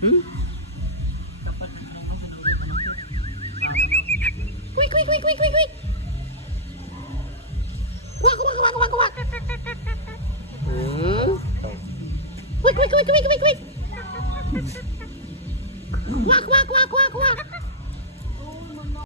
Hmm? Quick, quick, quick, quick, quick, quick. Kuwak, kuwak, kuwak, kuwak, kuwak. Hmm? Quick, quick, quick, quick, quick, quick. Kuwak, kuwak, kuwak, kuwak, kuwak.